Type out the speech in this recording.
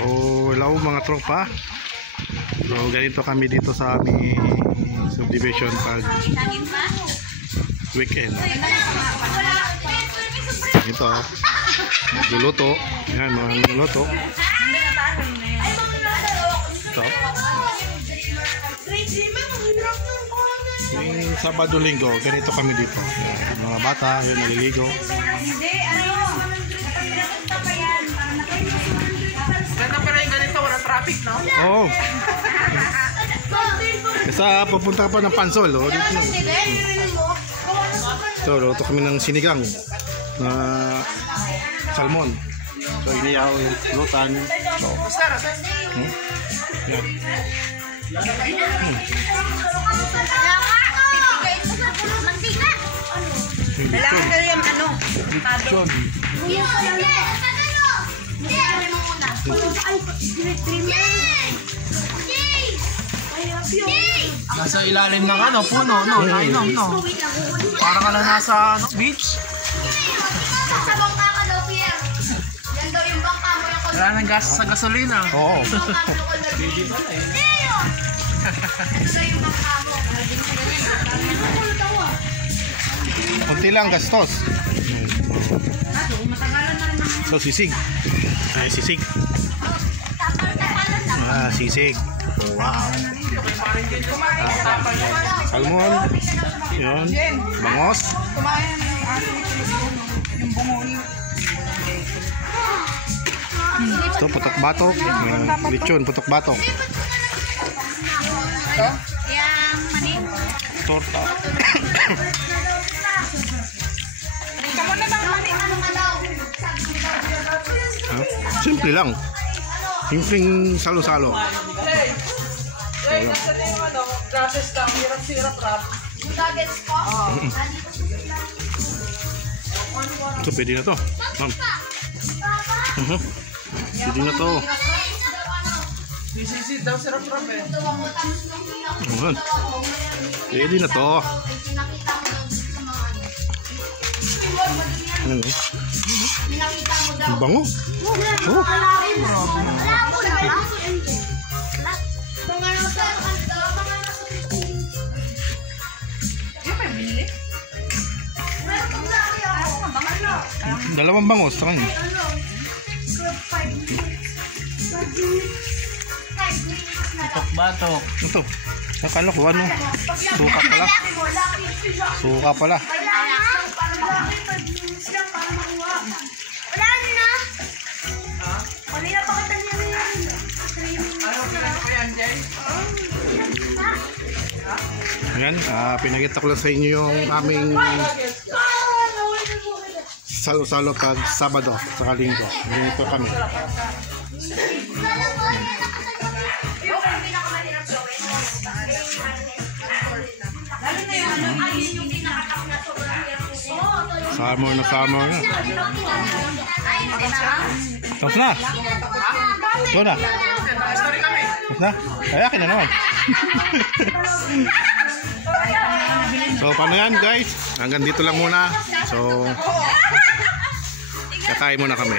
Oh, hello mga tropa. So ganito kami dito sa aming subdivision pag weekend. Ito, magluluto. Yan, mga magluluto. Ito. Yung Sabado-Linggo, ganito kami dito. Yan, mga bata, yan, naliligo. Ganda pala yung ganito, wala traffic, no? Oo. Kasi pupunta ka pa ng Pansol, oh. So, luto kami ng sinigang na salmon. So, iniyaw yung lutan. So, yan. Kailangan ka yung ano? Lechon. Nasa ilalim ng ano, puno, no? Nainom, no? Parang ka lang nasa ano, beach. Wala nang gas sa gasolina. Oo. Kunti lang gastos. So, sisig. Ay, sisig. Ah, sisig. Oh, wow. Salmon. Yun. Bangos. Ito, putok-batok. Lechon, putok-batok. Torta. Simple lang. Simpleng salo-salo. Process lang, hirap-hirap rap. Ito, pwede na to. Ma'am. Pwede na to. Sisisid daw sirap-rap eh. Pwede na to. Ano? Ang bango. Oh. Dalawang bangos sa kanya. Batok-batok. Ito. Akala ko ano? Suka pala. Suka pala. Wala na. Kanina pa kita niya rin. Ano pinag yan, Jay? Ayan, pinakita ko lang sa inyo yung aming salo-salo pag Sabado sa Linggo. Ganito kami. Summer na summer na. Tapos na. Ito na. Tapos na. Ay, akin na naman. So, paano yan guys? Hanggang dito lang muna. So, kakain muna kami.